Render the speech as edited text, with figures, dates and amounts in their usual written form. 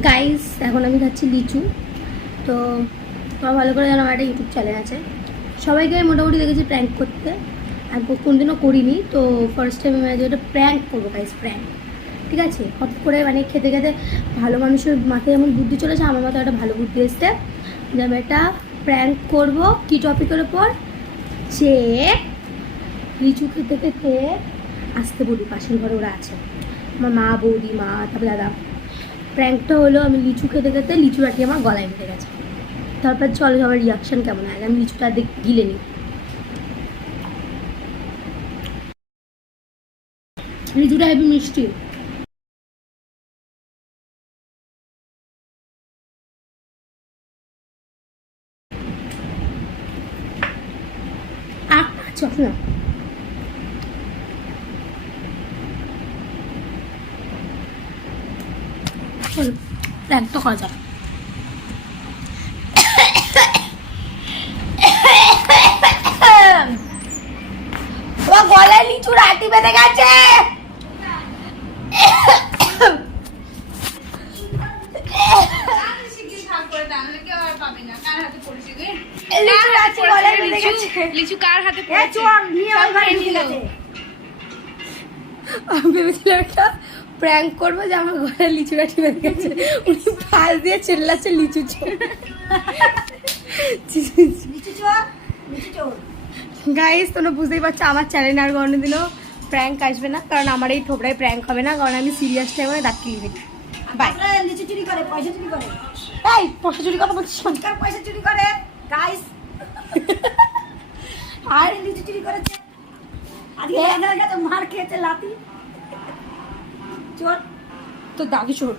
Guys এখন আমি খাচ্ছি লিচু। তো তোমরা ভালো করে জানো আমার একটা ইউটিউব চ্যানেল আছে, সবাইকে মোটামুটি দেখেছি প্র্যাঙ্ক করতে, আর কোনোদিনও করিনি। তো ফার্স্ট টাইম আমি একটা প্র্যাঙ্ক করবো গাইস, প্র্যাঙ্ক। ঠিক আছে, হট করে মানে খেতে খেতে ভালো মানুষের মাথায় এমন বুদ্ধি চলেছে, আমার মাথায় একটা ভালো বুদ্ধি এসছে যে আমি একটা প্র্যাঙ্ক করবো। কী টপিকের ওপর? যে লিচু খেতে খেতে আসতে বলি, পাশের ঘরে ওরা আছে, আমার মা, বৌদি, মা, তারপরে দাদা। প্র্যাঙ্কটা হলো আমি লিচু খেতে খেতে লিচু রাটি আমার গলায় উঠে গেছে। তারপর চলো আমার রিয়াকশান কেমন হয়, আমি লিচুটা গিলে নিই। লিচুটা হেবি মিষ্টি। আচ্ছা না, চলো প্র্যাঙ্কটা করা যাক। তোমার গলায় লিচু রাটি বেঁধে গেছে। লিচু কার হাতে আমি ভেবেছিলাম একটা প্র্যাঙ্ক করবো যে আমার ঘরে লিচু রাটি বেঁধে গেছে, উনি পাশ দিয়ে চিল্লাচ্ছে লিচু চোর। গাইস তোমরা বুঝতেই পারছো আমার চ্যানেল আর কোনোদিনও প্র্যাঙ্ক আসবে না, কারণ আমার এই থোবড়ায় প্র্যাঙ্ক হবে না, কারণ আমি সিরিয়াস টাইমে ডাকি দিই। বাই। লিচু চুরি করে, পয়সা চুরি করে। এই পয়সা চুরি কথা বলছিস? সরকার পয়সা চুরি করে গাইস। আর লিচু চুরি করেছে আজকে, দেখা দেখা তো মার খেয়েছে লাতি চোর। তো দাগি চোর।